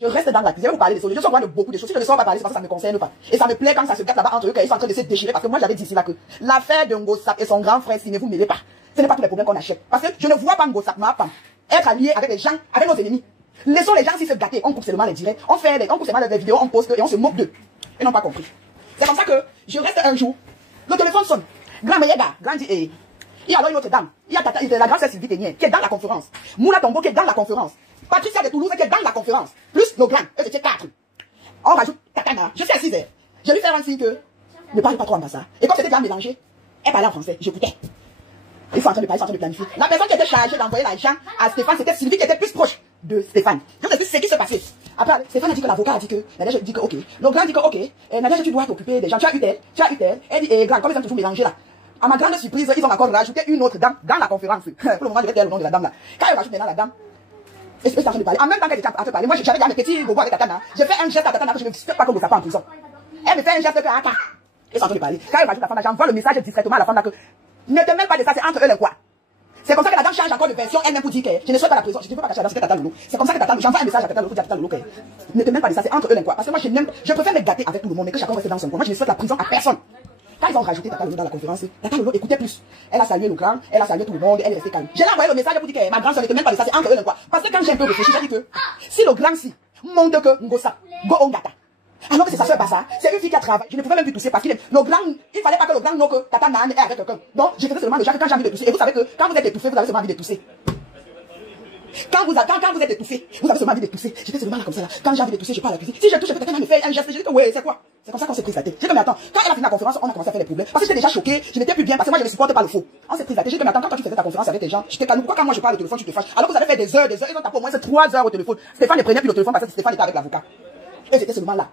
Je reste dans la cuisine, je vais vous parler des choses. Je suis au courant de beaucoup de choses. Si je ne sors pas parler, c'est parce que ça ne me concerne pas. Et ça me plaît quand ça se gâte là-bas entre eux, qu'ils sont en train de se déchirer. Parce que moi, j'avais dit ici là que l'affaire de Ngosap et son grand frère, si ne vous mêlez pas, ce n'est pas tous les problèmes qu'on achète. Parce que je ne vois pas Ngosap, ma femme, être allié avec les gens, avec nos ennemis. Laissons les gens s'y se gâter. On coupe seulement les directs, on coupe seulement les vidéos, on poste et on se moque d'eux. Ils n'ont pas compris. C'est comme ça que je reste un jour. Le téléphone sonne. Grand Mayega, grand dit, il y a alors une autre dame. Il y a la grande sœur Sylvie Ténier qui est dans la conférence. Moula Tombo qui est dans la conférence. Patricia de Toulouse qui est dans la conférence. Plus nos grands, eux étaient 4. On rajoute Tatana. Je suis assise. Je lui fais un signe que ne parle pas trop en ça. Et comme c'était déjà mélangé, elle parlait en français. J'écoutais. Ils sont en train de parler, ils sont en train de planifier. La personne qui était chargée d'envoyer l'argent à Stéphane, c'était Sylvie qui était plus proche de Stéphane. Je vous ai dit ce qui se passait. Après, Stéphane a dit que l'avocat a dit que, Nadège dit que ok. Le grand dit que ok, Nadège, tu dois t'occuper des gens. Tu as eu tel. Elle dit, et grand, comme ils ont toujours mélangé là. À ma grande surprise, ils ont encore rajouté une autre dame dans la conférence. Pour le moment, je vais dire le nom de la dame là. Quand ils rajoutent maintenant la dame, et c'est en train de parler. En même temps qu'elle était en train de parler, moi j'avais mes petits bobos avec Tatana. J'ai fait un geste à Tatana que je ne sais pas comme ça pas en prison. Elle me fait un geste que Aka. Ils sont en train de parler. Quand ils rajoutent la femme là, j'envoie le message discrètement à la femme là que ne te mêle pas de ça, c'est entre eux les quoi. C'est comme ça que la dame change encore de version elle-même pour dire que je ne souhaite pas la prison, je ne peux pas cacher la dame, c'était Tata Lolo. C'est comme ça que Tata Lolo, j'envoie un message à Tata Lolo pour dire à Tata Lolo que ne te mêle pas de ça, c'est entre eux les quoi. Parce que moi je préfère me gâter avec tout le monde, mais que chacun reste dans son coin. Moi je ne souhaite la prison à personne. Quand ils ont rajouté Tata Lolo dans la conférence, Tata Lolo écoutait plus. Elle a salué le grand, elle a salué tout le monde, elle est restée calme. J'ai envoyé le message pour dire que ma grande soeur ne te mêle pas de ça, c'est entre eux les quoi. Parce que quand j'ai un peu réfléchi, j'ai dit que si le grand si montre que Ngosa, go Ongata. Alors que c'est sa soeur Bassa, c'est une fille qui a travaillé. Je ne pouvais même plus tousser parce qu'il est le grand, il fallait pas que le grand know que Tata Nan est avec quelqu'un. Donc, je faisais seulement le genre que quand j'ai envie de tousser. Et vous savez que quand vous êtes étouffé, vous avez seulement envie de tousser. Quand vous êtes étouffé, vous avez seulement envie de tousser. J'étais seulement là comme ça là. Quand j'ai envie de tousser, je pars à la cuisine. Si je touche, peut-être qu'elle me fait un geste. Je dis que ouais, c'est quoi? C'est comme ça qu'on s'est pris la tête. J'ai dit que mais attends, quand elle a fini la conférence, on a commencé à faire les problèmes. Parce que j'étais déjà choqué, je n'étais plus bien parce que moi je ne supporte pas le faux. On s'est pris la tête. J'ai dit que mais attends, quand tu faisais ta conférence avec tes gens, j'étais calme. Pourquoi quand moi je parle au téléphone, tu te fâches? Alors que vous avez fait des heures, ils ont tapé au moins 3 heures au téléphone. Stéphane ne prenait plus le téléphone parce que Stéphane était avec l'avocat. Et c'était seulement là.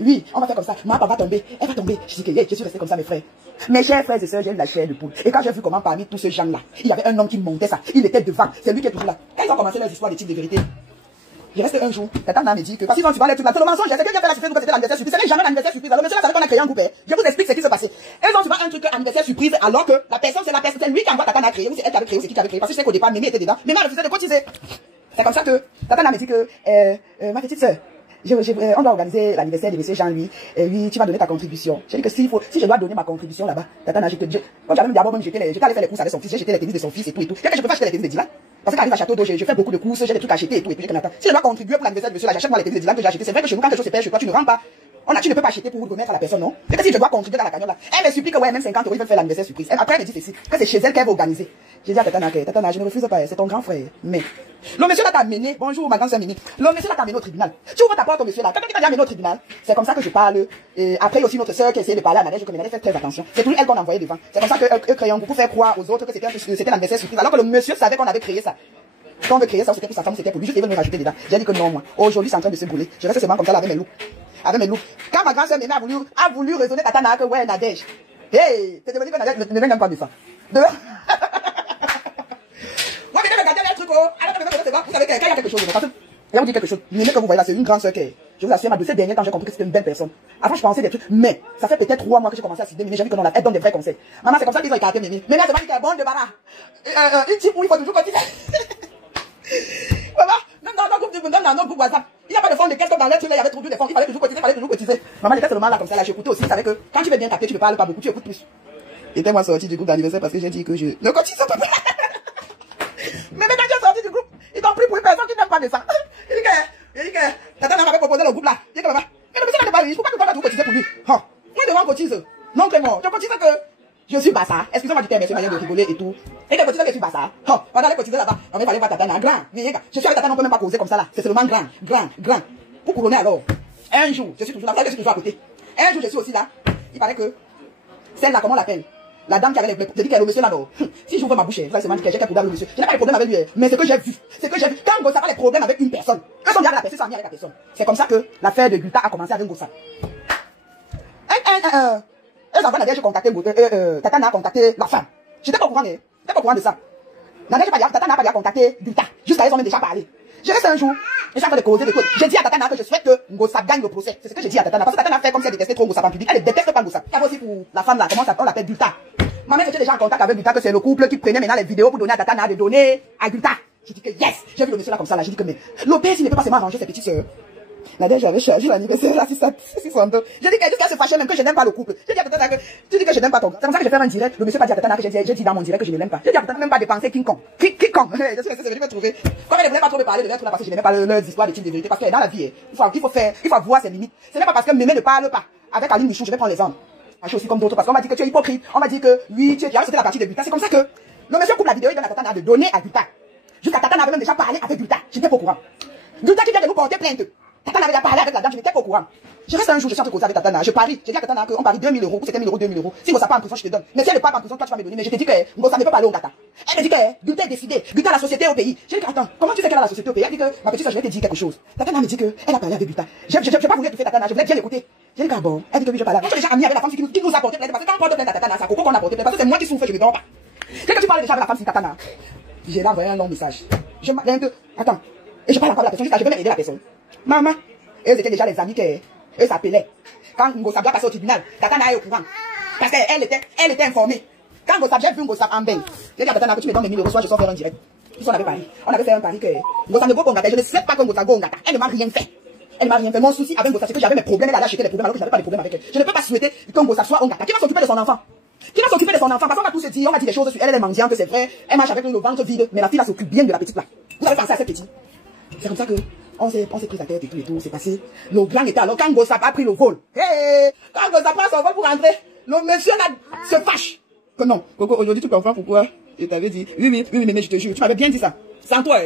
Oui, on va faire comme ça. Ma papa va tomber. Elle va tomber. Je dis que je suis resté comme ça, mes frères. Mes chers frères et sœurs, j'ai eu la chair de poule. Et quand j'ai vu comment parmi tous ces gens-là, il y avait un homme qui montait ça. Il était devant. C'est lui qui est toujours là. Quand ils ont commencé leurs histoires de type de vérité, j'ai resté un jour. Tata me dit que parce qu'ils ont souvent les trucs là. C'est le mensonge. C'est quelqu'un qui a fait la surprise, c'était l'anniversaire surprise. C'est jamais l'anniversaire surprise. Alors, monsieur là, savait qu'on a créé un groupe. Je vous explique ce qui se passait. Ils ont souvent un truc anniversaire surprise alors que la personne, c'est lui qui envoie Tata a créé. Ou c'est elle qui avait créé, ou c'est qui avait créé. Parce que je sais qu'au départ, Mémé était dedans. Mémé a refusé de cotiser. C'est comme ça que Tata me dit que, ma petite sœur, on doit organiser l'anniversaire de monsieur Jean-Louis. Oui, tu vas donner ta contribution. J'ai dit que si je dois donner ma contribution là-bas, Tatana, quand j'avais d'abord même j'étais allé faire les courses avec son fils, j'ai jeté les tennis de son fils et tout et tout. Qu'est-ce que je peux faire acheter les tennis de Dylan? Parce que quand j'arrive à Château d'eau, je fais beaucoup de courses, j'ai des trucs à acheter et tout. Et puis si je dois contribuer pour l'anniversaire de monsieur là, j'achète moi les tennis de Dylan que j'ai acheté. C'est vrai que chez nous, quand quelque chose se perd chez toi, tu ne rends pas. Tu ne peux pas acheter pour remettre à la personne, non? Et que si je dois contribuer dans la cagnotte là, elle me supplie que ouais, même 50 euros, ils veulent faire l'anniversaire surprise. Après, elle me dit ceci, que c'est chez elle qu'elle va organiser. J'ai dit à Tatana, je ne refuse pas, c'est ton grand frère. Mais, le monsieur là t'a amené, bonjour ma grande sœur Mini, le monsieur là t'a amené au tribunal. Tu ouvres ta porte au monsieur là, quelqu'un qui t'a amené au tribunal. C'est comme ça que je parle. Et après, il y a aussi notre sœur qui essaie de parler à Nadège, que Nadège fait très attention. C'est toujours elle qu'on envoyait devant. C'est comme ça que créons pour faire croire aux autres que c'était l'anniversaire surprise. Alors que le monsieur savait qu'on avait créé ça. Quand on veut créer ça, c'était pour sa femme, c'était pour lui, juste il veut me rajouter dedans. J'ai dit que non, moi. Aujourd'hui, c'est en train de se brûler. Je reste seulement comme ça là avec mes loups. Avec mes loups. Quand ma grande sœur Mémé a voulu raisonner Tatana que ouais, Nadège. Hey, t'es devenu que Nadège ne vient pas de ça. Moi, mais regardez les trucs, alors que vous savez qu'il y a quelque chose. Parce que, je vais vous dire quelque chose. Mémé que vous voyez là, c'est une grande sœur qui, je vous assure, ma de ces derniers temps, j'ai compris que c'était une belle personne. Avant, je pensais des trucs, mais ça fait peut-être 3 mois que j'ai commencé à citer Mémé, j'ai vu que non, elle donne des vrais conseils. Maman, c'est comme ça qu'ils ont écarté Mémé. Mémé, c'est pas dit qu'elle est bonne de bara. Une type où il faut toujours continuer. Maman, même dans nos groupes WhatsApp, il n'y a pas de fond de caisse comme dans l'être, il y avait toujours des fonds, il fallait toujours cotiser. Maman, elle était seulement là comme ça, là, j'écoutais aussi, il savait que quand tu veux bien capter, tu ne parles pas beaucoup, tu écoutes plus. Et moi sorti du groupe d'anniversaire parce que j'ai dit que je ne cotise pas. Mais quand j'ai sorti du groupe, ils t'ont pris pour une personne qui n'aime pas de ça. Il dit que, Tatana m'avait proposé le groupe là. Il dit que maman, mais le monsieur n'est pas riche, pourquoi tu ne vas pas tout cotiser pour lui? Moi devant cotise. Non, vraiment, je cotise que je suis Bassa. Excusez-moi du terme, c'est manière de rigoler et tout. Et que cotise que je suis Bassa. On allait cotiser là-bas. On va aller voir Tatana, grand. Je suis avec Tatana, on peut même pas causer comme ça là. C'est seulement grand. Pour couronner alors. Un jour, je suis toujours là, je suis toujours à côté. Un jour, je suis aussi là. Il paraît que, celle là, comment on l'appelle? La dame qui avait les je dis qu'elle est le monsieur là, non. Si j'ouvre ma bouche, vous allez se demander que j'ai quel problème avec le monsieur. Je n'ai pas de problème avec lui, mais ce que j'ai vu, quand Ngosa a les problèmes avec une personne, eux sont bien avec la personne, sont bien avec la personne. C'est comme ça que l'affaire de Guta a commencé avec Ngosa. Eux avant Nadège contacté, Tatana a contacté la femme. J'étais pas au courant de ça. Tatana n'a pas contacté Guta. Jusqu'à ils ont même déjà parlé. Je reste un jour, et j'ai en train de causer des choses. J'ai dit à Tatana que je souhaite que Ngosa gagne le procès. C'est ce que j'ai dit à Tatana. Parce que Tatana fait comme si elle détestait trop Ngosa en public. Elle déteste pas Ngosa. Il y a aussi pour la femme là, comment ça, on l'appelle Guta. Ma mère était déjà en contact avec Guta, que c'est le couple qui prenait maintenant les vidéos pour donner à Tatana, de donner à Guta. J'ai dit que yes, j'ai vu le monsieur là comme ça là. J'ai dit que mais, le père s'il ne peut pas seulement arranger ses petites sœurs. Nadège, j'avais chargé l'anniversaire là, 662. Je dis qu'elle se fâchait même que je n'aime pas le couple. Je dis à Tata que tu dis que je n'aime pas ton. C'est comme ça que je fais un direct. Le monsieur pas dit à Tata que j'ai dit dans mon direct que je ne l'aime pas. Je dis à Tata même pas dépenser King Kong. King Kong. Je sais que c'est venu me trouver. Comme elle ne voulait pas trop me parler de l'être là parce que je n'aimais pas leurs histoires de type de vérité. Parce que dans la vie, il faut voir ses limites. Ce n'est pas parce que Mémé ne parle pas avec Aline Michou, je vais prendre les hommes. Je suis aussi comme d'autres parce qu'on m'a dit que tu es hypocrite. On m'a dit que oui, tu as sauté la partie de Bulta. C'est comme ça que le monsieur coupe la vidéo et donne à Tata de donner à Bulta. Jusqu'à Tata n'avait même déjà parlé avec Bulta. Je n'étais pas au courant. Bulta qui vient de nous porter plainte. Tata n'avait déjà parlé avec la dame, je n'étais pas au courant. Je reste un jour, je suis en train de causer avec Tata. Je parie. J'ai dit à Tata qu'on parie 2000 euros. C'était 1000 euros, 2000 euros. Si vous n'avez pas en prison, je te donne. Mais si elle n'est pas en prison, toi tu vas me donner. Mais je te dis que Ngossa ne peut pas aller au Tata. Elle me dit que Bulta est décidé. Bulta a la société au pays. J'ai dit attends, comment tu sais qu'elle a la société au pays? Elle dit que ma petite soeur, je vais te dire quelque chose. Tata me dit qu'elle a parlé avec Bulta. Je n'ai pas voulu étouffer Tata, je voulais bien l'écouter. J'ai dit que bon, elle dit que oui, je parle. Moi, je suis déjà amie avec la femme qui nous a porté plainte. Parce que quand on porte plainte à Tata, c'est Coco qu'on a porté plainte. Parce que c'est moi qui souffre, je ne dors pas. Dès que tu parles déjà avec la femme sur Tata, j'ai là envoyé un long message. Je m'attends que, attends, et je parle encore à la personne, jusqu'à je vais même aider la personne. Maman, eux étaient déjà les amis qu'eux s'appelaient. Quand Ngossa doit passer au tribunal, Tata est au courant. Parce qu'elle était informée. Quand Ngossa, j'ai vu Ngossa en bain. J'ai dit à Tata, tu me donnes mes 1000 euros, soit je sors faire un direct. Puis on avait parlé. On avait fait un pari que Ngossa ne go Ngata. Je ne sais pas que Ngossa go Ngata. Elle ne m'a rien fait. Elle m'a rien fait. Mon souci avec Ngossa, c'est que j'avais mes problèmes. Elle a acheté les problèmes alors que je n'avais pas de problème avec elle. Je ne peux pas souhaiter que Ngossa soit Ngata. Qui va s'occuper de son enfant? Qui va s'occuper de son enfant? Parce qu'on va tous se dire, on va dire des choses sur elle, elle est mendiante, c'est vrai. Elle marche avec le ventre vide. Mais la fille là s'occupe bien de la petite là. Vous avez pensé à cette petite? C'est comme ça que on s'est pris la tête et tout, c'est passé. Le grand était alors quand Ngossa a pris le vol. Quand Ngossa prend son vol pour rentrer, le monsieur là se fâche. Que non, Coco, aujourd'hui tu comprends pourquoi je t'avais dit, oui, mais je te jure, tu m'avais bien dit ça. Sans toi,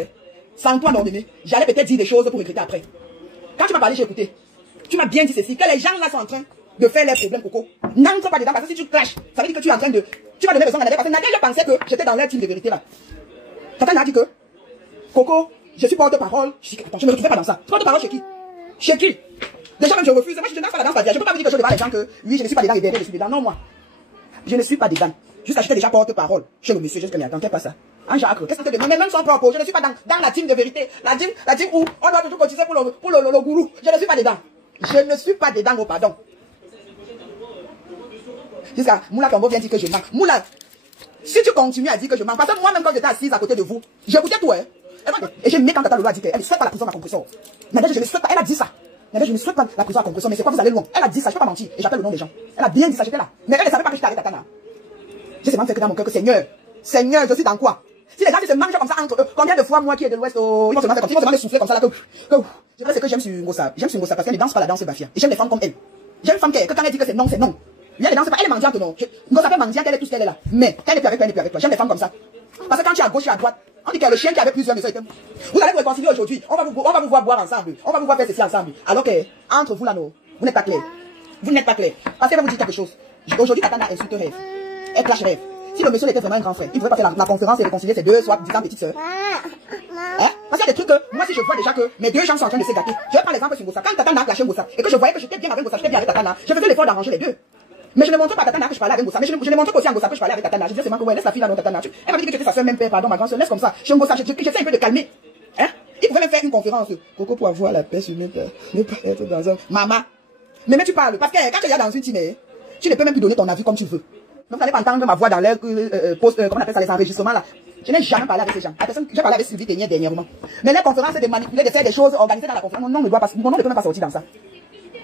sans toi, non, Mémé, j'allais peut-être dire des choses pour regretter après. Quand tu m'as parlé, j'ai écouté. Tu m'as bien dit ceci, que les gens là sont en train de faire leurs problèmes, Coco. N'entre pas dedans, parce que si tu clashes, ça veut dire que tu es en train de... Tu vas donner raison à Nadège, parce que Nadège, je pensais que j'étais dans leur team de vérité là. Tata m'a dit que, Coco, je suis porte-parole. Je dis, attends, je ne me retrouvais pas dans ça. Porte-parole chez qui? Chez qui? Déjà même je refuse. Moi, je ne danse pas la danse, je ne peux pas vous dire que je devant les gens que, oui, je ne suis pas dedans et derrière, je suis dedans. Non, moi. Je ne suis pas dedans. Jusqu'à j'étais déjà porte-parole chez le monsieur, je ne m'attendais pas ça. Hein, Jacques, qu'est-ce que tu te demandes? Même son propre, je ne suis pas dans la team de vérité. La team où on doit toujours cotiser pour le gourou. Je ne suis pas dedans. Je ne suis pas dedans, oh pardon. Jusqu'à Moula Tombo vient dire que je manque. Moula, si tu continues à dire que je manque, parce que moi-même quand j'étais assise à côté de vous, j'écoutais tout, hein. Et je mets quand Tata Lolo a dit qu'elle ne souhaite pas la prison à compresseur. Nadège, je ne souhaite pas, elle a dit ça. Nadège, je ne souhaite pas la prison à compresseur, mais c'est quoi, vous allez loin. Elle a dit ça, je ne peux pas mentir. Et j'appelle le nom des gens. Elle a bien dit ça, j'étais là. Mais elle ne savait pas que j'étais avec Tata. Je sais même fait que dans mon cœur que Seigneur, je suis dans quoi? Si les gens se mangent comme ça entre eux, combien de fois moi qui est de l'Ouest, ils vont se manger comme ça, ils vont se manger souffler comme ça là que je sais ce que j'aime sur Ngossa. J'aime sur Ngossa parce qu'elle ne danse pas la danse Bafia. Et j'aime les femmes comme elle. J'aime une femme que quand elle dit que c'est non, c'est non. Elle ne danse pas, elle est mendiante, non. Ngossa fait mendiante, elle est tout ce qu'elle est là. Mais elle n'est plus avec toi, elle n'est plus avec toi. J'aime les femmes comme ça. Parce que quand tu es à gauche et à droite, on dit que le chien qui avait plusieurs messieurs était... Vous allez vous réconcilier aujourd'hui. On va vous voir boire ensemble. On va vous voir faire ceci ensemble. Alors que, entre vous là, non, vous n'êtes pas clair. Vous n'êtes pas clair. Parce qu'elle va vous dire quelque chose. Aujourd'hui, Tata insulte rêve. Elle clash rêve. Si le monsieur était vraiment un grand frère, il pourrait passer la conférence et réconcilier ses deux, soit disant petites sœurs. Hein? Parce qu'il y a des trucs que, moi si je vois déjà que mes deux gens sont en train de se gâter, je vais prendre l'exemple sur Ngossa. Quand Tata a clashé Ngossa, et que je voyais que j'étais bien avec Ngossa, j'étais bien avec Tata, je faisais l'effort d'arranger les deux. Mais je ne montre pas à Tata que je parlais avec Ngossa, mais je ne montre pas aussi à Ngossa que je parlais avec Tata. Je disais seulement que ouais, laisse la fille là, non, Tata. Elle m'a dit que tu étais sa soeur, même père, pardon, ma grande soeur, laisse comme ça. Chez Ngossa, j'essaie un peu de calmer. Hein? Il pouvait même faire une conférence. Coco pour avoir la paix sur ne pas être dans un... Maman. Mais tu parles, parce que quand tu es dans une team, tu ne peux même plus donner ton avis comme tu veux. Donc, vous n'allez pas entendre ma voix dans leur post, comment on appelle ça, les enregistrements là. Je n'ai jamais parlé avec ces gens. J'ai parlé avec Sylvie Ténier dernièrement. Mais les conférences, c'est de manipuler, de faire des choses organisées dans la conférence. Mon nom ne peut même pas sortir dans ça.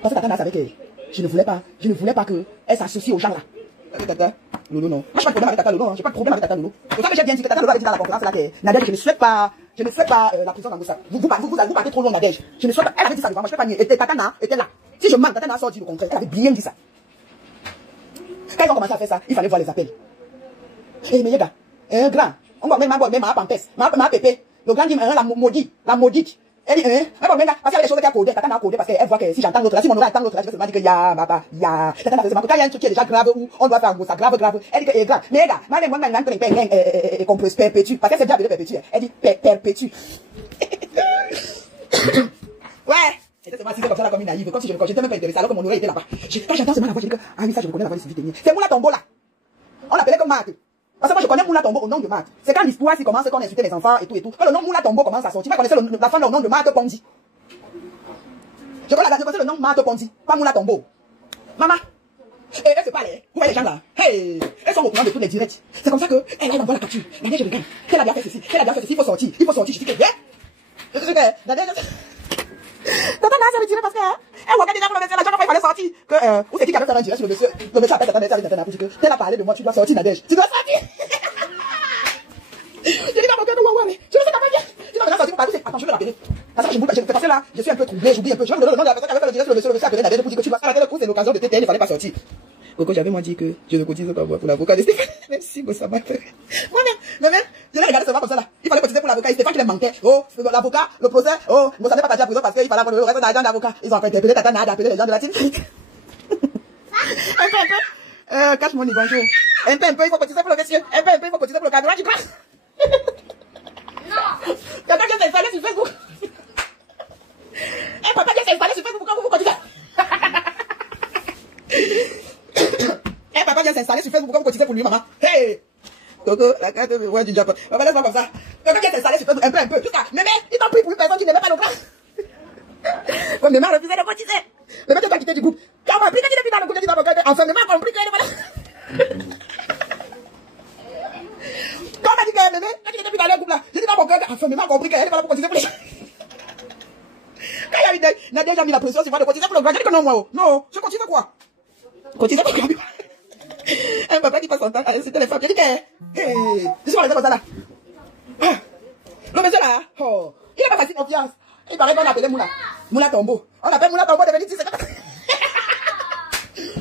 Parce que Tata savait que je ne voulais pas qu'elle s'associe aux gens là. Tata, Lolo, non. Moi, je n'ai pas de problème avec Tata Lolo, hein. J'ai pas de problème avec Tata Lolo. C'est ça que j'ai bien dit que Tata Lolo avait dit dans la conférence là que Nadège, je ne souhaite pas la prison dans Ngossa. Vous partez trop loin, Nadège. Je ne souhaite pas, elle avait dit ça devant moi, je ne peux pas nier. Et Tata était là. Si je manque, Tata a sorti le contraire. Elle avait bien dit ça. Quand ils ont commencé à faire ça, il fallait voir les appels. Eh, mais les gars, un grand, on va même ma pampesse, ma pépé. Le grand dit, la maudite. Elle dit, parce qu'il y a des choses qui a codé, Tata a codé parce qu'elle voit que si j'entends l'autre là, si mon oreille entend l'autre là, je vais se dire que ya, papa, ya. Tata a fait seulement que quand il y a un truc qui est déjà grave où on doit faire un gros ça, grave. Elle dit que, grave. Mais les gars, moi, qu'on peut se perpétue. Parce qu'elle s'est déjà appelée perpétue. Elle dit, perpétue. Ouais. C'était seulement comme ça là, comme une naïve, comme si je n'étais même pas intéressée alors que mon oreille était là-bas. Quand j'entends seulement la voix, je dis que, ah oui, ça je reconnais la voix de Sylvie Ténier. C'est Moula Tombo là. On l'appelait comme Marthe. Parce que moi je connais Moula Tombo au nom de Marthe. C'est quand l'histoire s'y commence qu'on insultait les enfants et tout. Quand le nom Moula Tombo commence à sortir, moi je connaissais la femme au nom de Marthe Pondi. Je connaissais le nom Marthe Pondi, pas Moula Tombo. Maman. Et elle se parle, vous voyez les gens là. Hey, elles sont au courant de tous les directs. C'est comme ça que elle envoie la capture. Nadège, je regarde. Elle a bien fait ceci, il faut sortir. Je dis que, Tata n'a jamais parce que, regarde déjà pour le monsieur, la fois il fallait sortir. Où c'est qui avait fait un direct sur le monsieur? Le monsieur appelle Tatana pour dire que, tel a parlé de moi, tu dois sortir, Nadège. Tu dois sortir. Je dis dans mon cœur, ouais, je ne sais pas bien. Tu dois maintenant sortir pour parler. Attends, je vais l'appeler. Parce que je fais passer là, je suis un peu troublé, j'oublie un peu. Je vais me donner le nom de la personne qui avait fait le direct sur le monsieur, appelé Nadège pour dire que tu dois arrêter le coup, c'est l'occasion de t'éteindre, il ne fallait pas sortir. Coco, j'avais moi dit que je ne cotise pas pour l'avocat de Stéphane. Même si ça m'a fait. Moi-même, je l'ai regardé seulement comme ça là. Il fallait cotiser pour l'avocat. Et Stéphane qui les manquait. Oh, l'avocat, le procès. Oh, vous savez pas partir en prison parce qu'il fallait avoir le reste d'argent d'avocat. Ils ont interpellé Tatana d'appeler les gens de la team. Un peu. Cache mon nid, bonjour. Un peu, il faut cotiser pour le monsieur. Un peu, il faut cotiser pour le cadre. Tu crois? Non. Quelqu'un qui s'est installé sur Facebook. Un papa qui s'est installé sur Facebook, pourquoi vous cotisez? Eh, papa vient s'installer sur Facebook, pourquoi vous cotisez pour lui, maman? Hey! Coco, la carte de voix du Japon. Maman, laisse-moi comme ça. Papa vient s'installer sur Facebook, un peu. Jusqu'à, mémé, il t'en prie pour une personne qui n'aimait pas le grand. Bon, mémé a refusé de cotiser. Mémé, tu dois quitter du groupe. Quand on m'a pris, quand il est plus dans le groupe, il est dans mon cœur. Enfin, mémé a compris qu'il est pas là. Quand on m'a dit que mémé, quand il était plus dans le groupe là, j'ai dit dans mon cœur, enfin, mémé a compris qu'elle est pas là pour cotiser pour les gens. Quand il y a eu n'a déjà mis la pression sur moi de cotiser pour le grand, j'ai dit que non, moi, non, je continue quoi? Cotiser pour le grand. Un papa qui passe son temps à inciter les femmes. J'ai dit que, hey, je suis pas comme ça là. Ah, le monsieur là, oh, il n'a pas facile confiance. Il paraît qu'on appelait Moula. Moula Tombeau. On appelle Moula Tombeau de venir ici.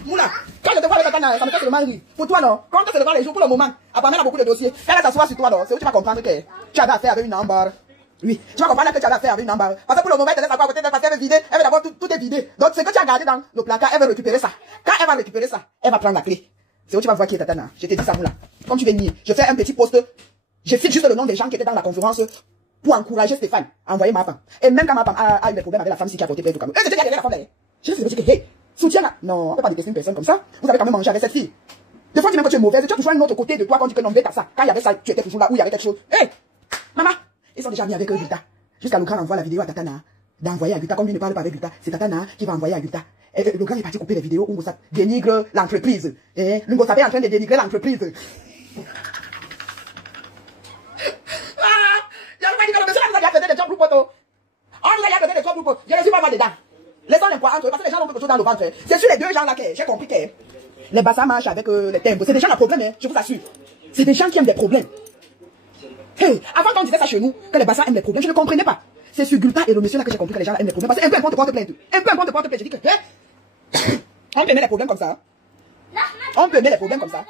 Moula, quand je te vois le Tatana, ça me fait seulement rire. Pour toi non, quand tu te devant les jours pour le moment, apparemment elle a beaucoup de dossiers. Quand elle s'assoit sur toi non, c'est où tu vas comprendre que tu as affaire avec une ambar. Oui, tu vas comprendre que tu as affaire avec une ambar. Parce que pour le moment, elle te laisse encore à côté d'elle parce qu'elle veut vider, elle veut d'abord tout est vidé. Donc ce que tu as gardé dans le placard, elle veut récupérer ça. Quand elle va récupérer ça, elle va prendre la clé. C'est où tu vas voir qui est Tatana. Je t'ai dit ça, Moula. Comme tu veux nier, je fais un petit post. Je cite juste le nom des gens qui étaient dans la conférence pour encourager Stéphane à envoyer ma femme. Et même quand ma femme a eu des problèmes avec la femme qui a porté plainte au Cameroun. C'était derrière la femme derrière. Je me suis dit que, hey, soutiens-la. Non, on peut pas détester une personne comme ça. Vous avez quand même mangé avec cette fille. Des fois, tu dis même que tu es mauvaise. Tu as toujours un autre côté de toi quand tu dis que non, t'as ça. Quand il y avait ça, tu étais toujours là où il y avait quelque chose. Hey, maman, ils sont déjà mis avec Gulta. Jusqu'à le grand envoie la vidéo à Tatana. D'envoyer à Gulta. Comme lui ne parle pas avec Gulta, c'est Tatana qui va envoyer à Gulta. Et le grand est parti couper les vidéos où Ngossap dénigre l'entreprise. Et Ngossap est en train de dénigrer l'entreprise. Le monsieur là nous a fait des jobs pour poteaux. On nous a fait des jobs pour poteaux. Je ne suis pas mal dedans. Laissons les poids entre eux parce que les gens ont quelque chose dans le ventre. C'est sur les deux gens là que j'ai compris que les bassins marchent avec les timbres. C'est des gens à problème, hein, je vous assure. C'est des gens qui aiment des problèmes. Hey, avant quand on disait ça chez nous, que les bassins aiment des problèmes, je ne comprenais pas. C'est sur Gulta et le monsieur là que j'ai compris que les gens aiment des problèmes. Parce que un peu importe porte plainte. Un peu importe porte plainte. Je dis que, on peut aimer les problèmes comme ça. On peut aimer les problèmes comme ça.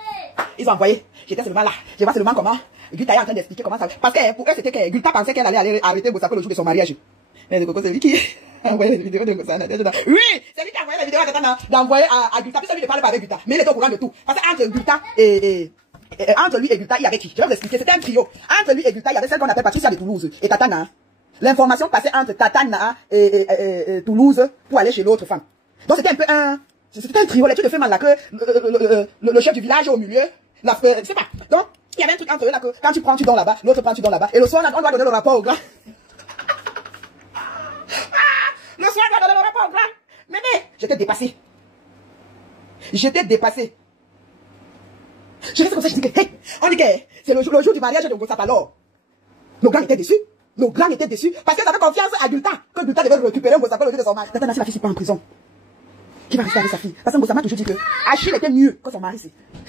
Ils ont envoyé. J'étais seulement là. Je vois seulement comment Gulta est en train d'expliquer comment ça. Parce que pour eux, c'était que Gulta pensait qu'elle allait arrêter Ngossap le jour de son mariage. Mais le Coco, c'est lui qui a envoyé les vidéos de Ngossap. Oui, c'est lui qui a envoyé les vidéos d'envoyer à Gulta. Puis celui ne parlait pas avec Gulta. Mais il était au courant de tout. Parce que entre Gulta entre lui et Gulta, il y avait qui? Je vais vous expliquer. C'était un trio. Entre lui et Gulta, il y avait celle qu'on appelle Patricia de Toulouse et Tatana. L'information passait entre Tatana et Toulouse pour aller chez l'autre femme. Donc c'était un peu c'était un trio. L'étude de fait mal là que le chef du village au milieu. Je sais pas. Donc, il y avait un truc entre eux là que quand tu prends, tu donnes là-bas, l'autre prend, tu donnes là-bas. Et le soir, on doit donner le rapport au grand. Le soir, on doit donner le rapport au grand. Mais, j'étais dépassé. J'étais dépassé. Je reste comme ça, je dis que, hey, on dit que c'est le jour du mariage de Ngossap alors. Nos grands étaient déçus. Nos grands étaient déçus parce qu'ils avaient confiance à Gulta, que Gulta devait récupérer Ngossap le jour de son mariage. Tatana, si la fille n'est pas en prison, qui va rester avec sa fille? Parce que Ngossap m'a toujours dit que Achille était mieux que son mari.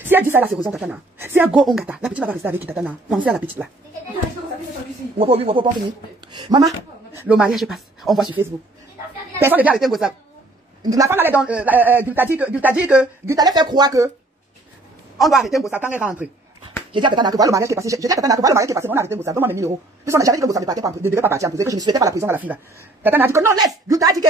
Si elle dit ça là, c'est raison Tatana. Si elle go Ongata, la petite va rester avec qui Tatana? Pensez à la petite là. On va pas finir. Maman, le mariage passe. On voit sur Facebook. Personne ne vient arrêter Ngossap. La femme allait dans Gulta dit que Gulta allait faire croire que on doit arrêter Ngossap quand elle rentre. J'ai dit à Tatana que voilà le mariage qui est passé. J'ai dit à Tatana que voilà le mariage qui est passé. On a arrêté Ngossap. Donne-moi mes 1000 €. Puis j'avais dit que Ngossap ne devait pas partir en prison, que je ne souhaitais pas la prison à la fille là. Tatana a dit que non, laisse. Gulta a dit que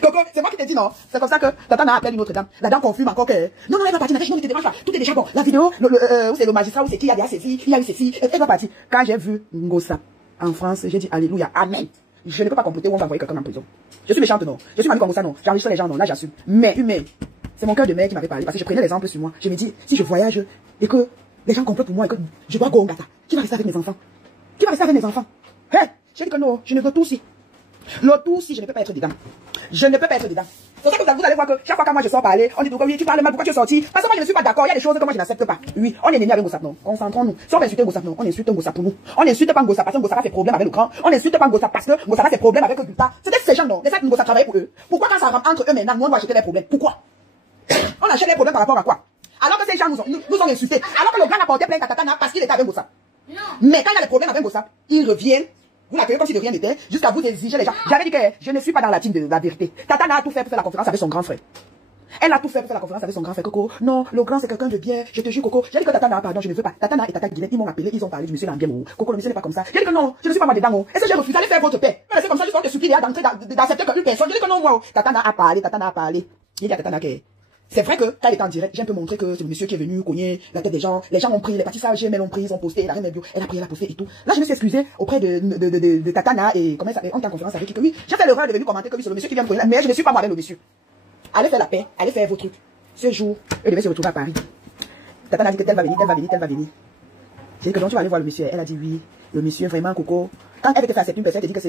Coco, c'est moi qui t'ai dit non. C'est comme ça que Tatana a appelé une autre dame. La dame confirme encore que non, elle va partir. Non, ne te dérange pas. Tout est déjà bon. La vidéo, où c'est le magistrat, où c'est qui, il y a déjà ceci, il y a eu ceci. Elle va partir. Quand j'ai vu Ngossap en France, j'ai dit alléluia, amen. Je ne peux pas compléter où on va envoyer quelqu'un en prison. Je suis méchante, non. Je suis mamie comme ça, non. J'enregistre les gens, non. Là, j'assume. Mais humain. C'est mon cœur de mère qui m'avait parlé. Parce que je prenais l'exemple sur moi. Je me dis, si je voyage et que les gens complotent pour moi et que je dois go Ngata, qui va rester avec mes enfants? Qui va rester avec mes enfants? Hé, j'ai dit que non, je ne veux tout si. Le tout si, je ne peux pas être dedans. Je ne peux pas être dedans. C'est ça que vous allez voir que chaque fois que moi je sors parler, on dit donc oui, tu parles mal, pourquoi tu es sorti? Parce que moi je ne suis pas d'accord, il y a des choses que moi je n'accepte pas. Oui, on est ennemi avec Ngossap, non. Concentrons-nous. Si on veut insulter Ngossap, non, on insulte Ngossap pour nous. On n'insulte pas Ngossap parce que Ngossap a ses problèmes avec le grand. On n'insulte pas Ngossap parce que Ngossap a ses problèmes avec Guta. C'était ces gens, non. Les gens qui Ngossap travaillent pour eux. Pourquoi quand ça rentre entre eux maintenant, nous on doit acheter les problèmes? Pourquoi? On achète les problèmes par rapport à quoi? Alors que ces gens nous ont insultés. Alors que le grand a porté plainte à Tatana parce qu'il était avec Ngossap. Mais quand il y a des problèmes avec Ngossap, ils reviennent. Vous l'accueillez comme si de rien n'était, jusqu'à vous exiger les gens. J'avais dit que je ne suis pas dans la team de la vérité. Tatana a tout fait pour faire la conférence avec son grand frère. Elle a tout fait pour faire la conférence avec son grand frère. Coco, non, le grand c'est quelqu'un de bien. Je te jure, Coco. J'ai dit que Tatana, pardon, je ne veux pas. Tatana et Tata Guinette, ils m'ont appelé, ils ont parlé du monsieur Lambien. Coco, le monsieur n'est pas comme ça. J'ai dit que non, je ne suis pas moi dedans. Et si j'ai refusé d'aller faire votre paix, mais c'est comme ça, juste pour te supplier d'entrer, d'accepter qu'une personne. J'ai dit que non, moi. Tatana a parlé, Tatana a parlé. J'ai dit à Tatana que c'est vrai que quand elle était en direct, j'ai un peu montré que c'est le monsieur qui est venu cogner la tête des gens. Les gens ont pris, les partisans GML ont pris, ils ont posté, elle a rien bio, elle a pris, elle a posté et tout. Là, je me suis excusée auprès de Tatana et comment ça s'appelle, on était en conférence avec qui que oui, j'ai fait l'erreur de venir commenter que oui, c'est le monsieur qui vient me cogner, mais je ne suis pas moi avec le monsieur. Allez faire la paix, allez faire vos trucs. Ce jour, elle devait se retrouver à Paris. Tatana a dit que elle va venir, elle va venir, elle va venir. J'ai dit que donc tu vas aller voir le monsieur. Elle a dit oui, le monsieur vraiment Coco. Quand elle était fait accepter une personne, elle dit que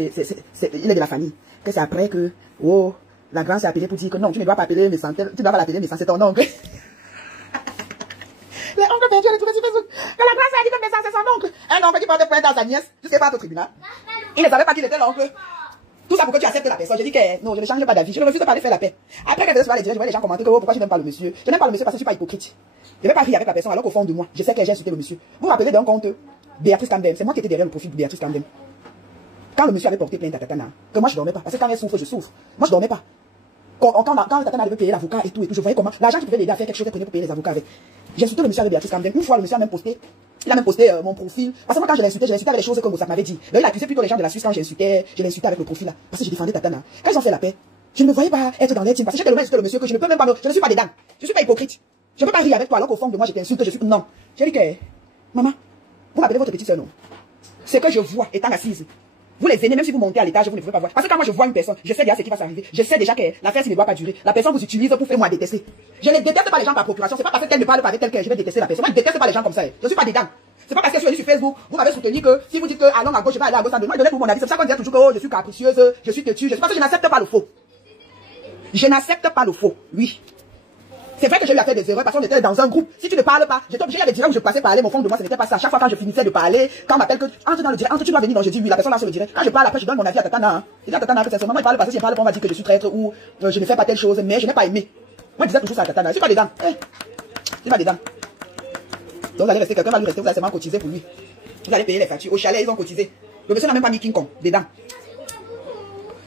il est de la famille. Que c'est après que, oh, la grande s'est appelée pour dire que non, tu ne dois pas appeler mes santé, tu dois pas l'appeler mes santé, c'est ton oncle. Les oncles perdus, elle est trouvée sur Facebook. Que la grande a dit que mes santé, c'est son oncle. Un oncle qui porte plainte dans sa nièce, tu sais pas au tribunal. Il ne savait pas qu'il était l'oncle. Tout ça pour que tu acceptes la personne. Je dis que non, je ne change pas d'avis. Je ne refuse pas de faire la paix. Après, quand je suis allé dire, je vois les gens commenter que oh, pourquoi je n'aime pas le monsieur. Je n'aime pas le monsieur parce que je ne suis pas hypocrite. Je ne vais pas rire avec la personne alors qu'au fond de moi, je sais que j'ai insulté le monsieur. Vous vous rappelez d'un compte Béatrice Camden. C'est moi qui étais derrière le profil de Béatrice Camden. Quand le monsieur avait porté plainte à Tatana, que moi je dormais pas. Parce que quand elle souffre, je souffre. Moi je dormais pas. Quand Tatana devait payer l'avocat et tout, je voyais comment l'argent qui pouvait l'aider à faire quelque chose, elle prenait pour payer les avocats avec. J'ai insulté le monsieur avec Béatrice Camden. Une fois, le monsieur a même posté. Il a même posté mon profil. Parce que moi, quand je l'insultais avec les choses que Ngossap m'avait dit. Là, il accusait plutôt les gens de la Suisse quand je l'insultais avec le profil là. Parce que je défendais Tatana. Quand ils ont fait la paix, je ne me voyais pas être dans les teams. Parce que j'ai tellement insulté le monsieur que je ne peux même pas, je ne suis pas dedans. Je ne suis pas hypocrite. Je ne peux pas rire avec toi alors qu'au fond de moi, je t'insulte, je suis, non. J'ai dit que, maman, vous m'appelez votre petite soeur, non? Ce que je vois étant assise. Vous les aînés, même si vous montez à l'étage, vous ne pouvez pas voir. Parce que quand moi je vois une personne, je sais déjà ce qui va s'arriver. Je sais déjà que l'affaire ne doit pas durer. La personne vous utilise pour faire moi détester. Je ne déteste pas les gens par procuration. C'est pas parce qu'elle ne parle pas avec tel que je vais détester la personne. Moi je déteste pas les gens comme ça. Je suis pas dedans. C'est pas parce que je suis venu sur Facebook, vous m'avez soutenu que si vous dites que allons à gauche, je vais aller à gauche, moi je donne tout mon avis. C'est pour ça qu'on dit toujours que oh, je suis capricieuse, je suis têtue. Parce que je n'accepte pas le faux. Je n'accepte pas le faux. Oui. C'est vrai que j'ai eu à faire des erreurs parce qu'on était dans un groupe. Si tu ne parles pas, j'étais obligé, il y avait des direct où je passais parler, mon fond de moi, ce n'était pas ça. À chaque fois quand je finissais de parler, quand on m'appelle que, entre dans le direct, entre tu dois venir, non, je dis oui, la personne là sur le direct. Quand je parle après, je donne mon avis à Tatana. Je dis à Tatana que c'est seulement, il parle parce que si je parle pas, on va dire que je suis traître ou je ne fais pas telle chose, mais je n'ai pas aimé. Moi, je disais toujours ça à Tatana. Je suis pas dedans. Je suis pas dedans. Donc, vous allez rester, quelqu'un va lui rester, vous allez seulement cotiser pour lui. Vous allez payer les factures. Au chalet, ils ont cotisé. Le monsieur n'a même pas mis King Kong dedans.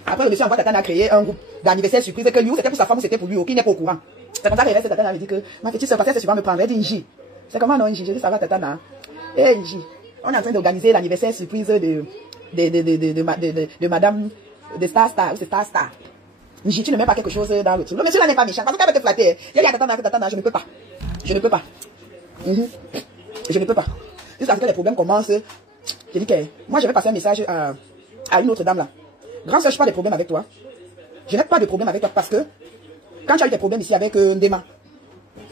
Après, le monsieur envoie Tatana à créer un groupe d'anniversaire surprise que lui, c'était pour sa femme ou c'était pour lui, qui n'est pas au courant. C'est comme ça qu'elle reste, Tatana me dit que ma petite soeur, parce que c'est souvent me prendre. Elle dit Inji. C'est comment non, Inji? Je dis ça va, Tatana. Eh, Inji. On est en train d'organiser l'anniversaire surprise de madame, de Star. C'est Star. Inji, tu ne mets pas quelque chose dans le truc. Le monsieur là n'est pas méchant. Parce qu'elle veut te flatter. Il y a Tatana, je ne peux pas. Je ne peux pas. Je ne peux pas. Jusqu'à ce que les problèmes commencent. Je dis que moi, je vais passer un message à une autre dame là. Grand sœur, je n'ai pas de problème avec toi. Je n'ai pas de problème avec toi parce que quand tu as eu des problèmes ici avec Ndema,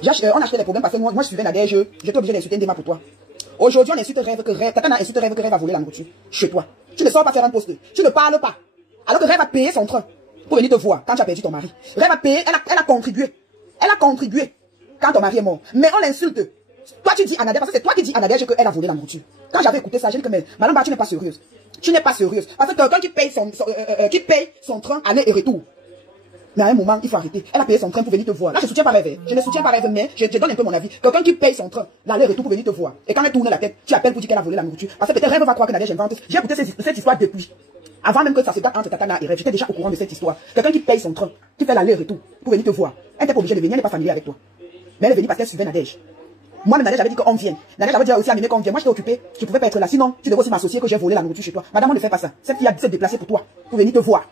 on a acheté des problèmes parce que moi je suivais Nadège, j'étais obligé d'insulter Ndema pour toi. Aujourd'hui, on insulte Rêve que Rêve, Tatana insulte Rêve que Rêve a volé la nourriture chez toi. Tu ne sors pas faire un poste, tu ne parles pas. Alors que Rêve a payé son train pour venir te voir quand tu as perdu ton mari. Rêve a payé, elle a contribué. Elle a contribué quand ton mari est mort. Mais on l'insulte. Toi tu dis à Nadège, parce que c'est toi qui dis à Nadège qu'elle a volé la nourriture. Quand j'avais écouté ça, j'ai dit que mais Madame Ba, tu n'es pas sérieuse. Tu n'es pas sérieuse. Parce que quelqu'un qui paye son train aller et retour. Mais à un moment, il faut arrêter. Elle a payé son train pour venir te voir. Là, je soutiens pas Rêve. Je ne soutiens pas Rêve, mais je donne un peu mon avis. Quelqu'un qui paye son train, l'aller-retour pour venir te voir. Et quand elle tourne la tête, tu appelles pour dire qu'elle a volé la nourriture. Parce que peut-être Rêve va croire que Nadège invente. J'ai écouté cette histoire depuis. Avant même que ça se date entre Tatana et Rêve, j'étais déjà au courant de cette histoire. Quelqu'un qui paye son train, qui fait l'aller-retour pour venir te voir. Elle n'était pas obligée de venir, elle n'est pas familière avec toi. Mais elle est venue parce qu'elle suivait Nadège. Moi, Nadège avait dit qu'on vient. Nadège avait dit aussi amené qu'on vient. Moi, j'étais occupée. Je pouvais pas être là. Sinon, tu devais aussi m'associer que j'ai volé la nourriture chez toi. Madame, on ne fait pas ça. Cette fille a dû se déplacer pour toi, pour venir te voir.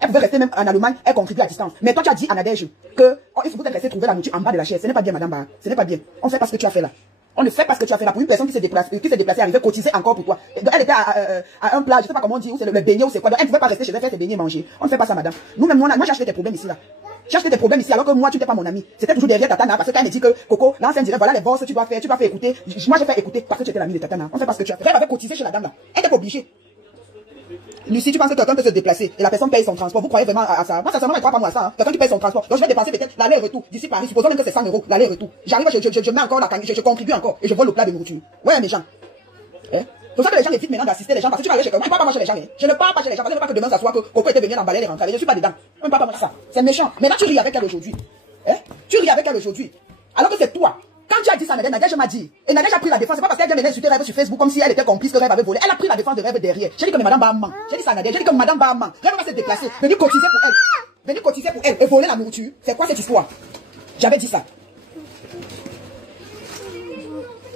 Elle pouvait rester même en Allemagne, elle contribue à distance. Mais toi, tu as dit à Nadège que il faut peut-être rester trouver la nourriture en bas de la chaise. Ce n'est pas bien, madame Ba. Ce n'est pas bien. On ne fait pas ce que tu as fait là. On ne fait pas ce que tu as fait là pour une personne qui s'est déplacée, arriver cotiser encore pour toi. Donc, elle était à un plat, je sais pas comment on dit, où c'est le beignet ou c'est quoi. Donc, elle ne pouvait pas rester chez elle faire ses beignets manger. On ne fait pas ça, madame. Nous-mêmes, moi, j'ai acheté des problèmes ici là. J'ai acheté des problèmes ici alors que moi, tu n'étais pas mon ami. C'était toujours derrière Tatana parce que quand elle me dit que Coco, l'ancienne dirait voilà les bosses, tu dois faire écouter. Moi, j'ai fait écouter parce que tu étais l'ami de Tatana. On ne fait pas ce que tu as fait. Elle avait cotisé chez la dame là. Elle était pas obligée. Lucie, tu penses que quelqu'un peut se déplacer et la personne paye son transport. Vous croyez vraiment à ça? Moi, sincèrement, je ne crois pas moi à ça. Hein. Quelqu'un qui paye son transport. Donc, je vais dépenser peut-être l'aller et retour d'ici Paris. Supposons même que c'est 100 €. L'aller et retour. J'arrive, je mets encore je contribue encore et je vole le plat de nourriture. Ouais, mes gens. Hein? C'est pour ça que les gens évitent maintenant d'assister les gens. Parce que tu vas aller chez quelqu'un. Je ne parle pas moi chez les gens. Hein. Je ne parle pas chez les gens. Parce que je ne veux pas que demain ça soit que Coco était venu l'emballer les rentrer. Je ne suis pas dedans. Je ne parle pas moi de ça. C'est méchant. Maintenant, tu ris avec elle aujourd'hui. Hein? Tu ris avec elle aujourd'hui. Alors que c'est toi. Quand tu as dit ça, Nadège m'a dit. Et Nadège a pris la défense. C'est pas parce qu'elle vient maintenant insulter Rêve sur Facebook comme si elle était complice que Rêve avait volé. Elle a pris la défense de Rêve derrière. J'ai dit que Madame Bahaman. J'ai dit ça à Nadège. J'ai dit que Madame Bahaman. Rêve va se déplacer. Venir cotiser pour elle. Venir cotiser pour elle et voler la nourriture. C'est quoi cette histoire? J'avais dit ça.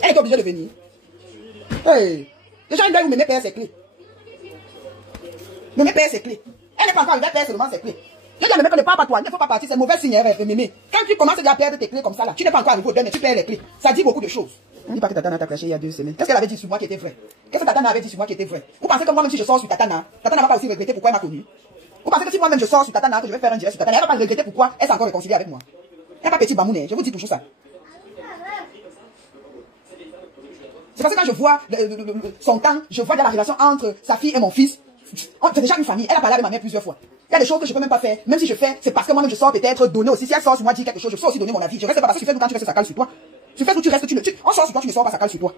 Elle était obligée de venir. Hey. Déjà, il doit vous mener payer ses clés. Mener payer ses clés. Elle n'est pas encore arrivée à payer seulement ses clés. Je dis à mes mecs, ne parle pas toi, il ne faut pas partir, c'est mauvais signe, mémé. Quand tu commences à perdre tes clés comme ça, là, tu n'es pas encore arrivé au deuil, mais tu perds les clés. Ça dit beaucoup de choses. On dit pas que Tatana t'a clashé il y a 2 semaines. Qu'est-ce qu'elle avait dit sur moi qui était vrai? Qu'est-ce que Tatana avait dit sur moi qui était vrai? Vous pensez que moi, même si je sors sur Tatana, Tatana va pas aussi regretter pourquoi elle m'a connu? Vous pensez que si moi-même je sors sur Tatana, que je vais faire un direct sur Tatana, elle va pas regretter pourquoi elle s'est encore réconciliée avec moi? Elle n'est pas petit bamounet, je vous dis toujours ça. C'est parce que quand je vois son temps, je vois la relation entre sa fille et mon fils. C'est déjà une famille. Elle a parlé avec ma mère plusieurs fois. Il y a des choses que je peux même pas faire. Même si je fais, c'est parce que moi-même je sors peut-être donner aussi. Si elle sort sur moi, dire quelque chose, je sors aussi donner mon avis. Je reste pas parce que sur Facebook, quand tu restes, ça cale sur toi. Sur Facebook, tu restes, on sort sur toi, tu ne sors pas, ça cale sur toi.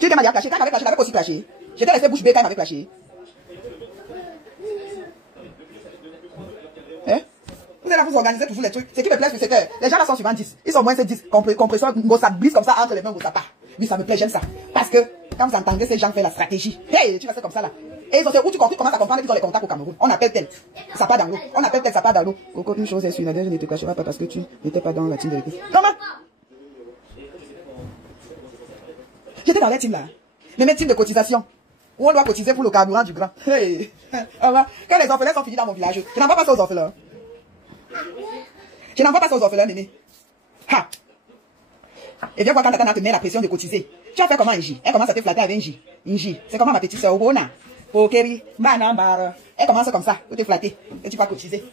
Tu étais mal clashé. Quand elle m'avait clashé, elle avait aussi clashé. J'étais resté bouche bée quand elle m'avait clashé. Hein? Vous êtes là, vous organisez toujours les trucs. Ce qui me plaît, c'est que les gens là sont souvent 10. Ils sont moins 10. Compression, ça glisse comme ça entre les mains, ça part. Oui, ça me plaît, j'aime ça. Parce que quand vous entendez ces gens faire la stratégie, hey, tu vas faire comme ça là. Et ils ont où tu commences à comprendre qu'ils ont les contacts au Cameroun. On appelle tel, ça part dans l'eau. On appelle tel, ça part dans l'eau. Coco, une chose est sûre, Nadège ne te cachera pas parce que tu n'étais pas dans la team de l'équipe. Comment? J'étais dans la team là. Mais mes teams de cotisation. Où on doit cotiser pour le carburant du grand. Hey. Quand les orphelins sont finis dans mon village, je n'envoie pas ça aux orphelins. Je n'envoie pas ça aux orphelins, mémé. Ha! Et viens voir quand Tatana te met la pression de cotiser. Tu vas faire comment Inji? Elle commence à te flatter avec Inji. Inji, c'est comment ma petite soeur Obona? Pokeri, Manambar. Elle commence comme ça, pour te flatter. Et tu vas cotiser.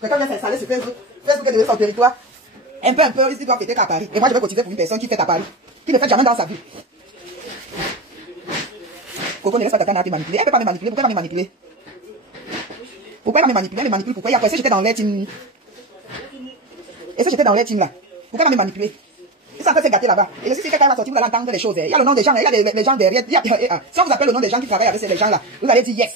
Quelqu'un vient s'installer sur Facebook. Facebook est devenu son territoire. Un peu, il doit fêter qu'à Paris. Et moi, je vais cotiser pour une personne qui fait à Paris. Qui ne fait jamais dans sa vie. Coco ne laisse pas Tatana te manipuler. Elle ne peut pas me manipuler. Pourquoi elle va me manipuler? Pourquoi elle va me manipuler? Elle me manipule. Pourquoi? Et après, si j'étais dans les teams. Et si j'étais dans les teams là? Pourquoi elle va me manipuler? Ils sont en train de se gâter là-bas. Et je sais que quand elle va sortir, vous allez entendre les choses. Il y a le nom des gens, il y a les gens derrière. Si on vous appelle le nom des gens qui travaillent avec ces gens-là, vous allez dire yes.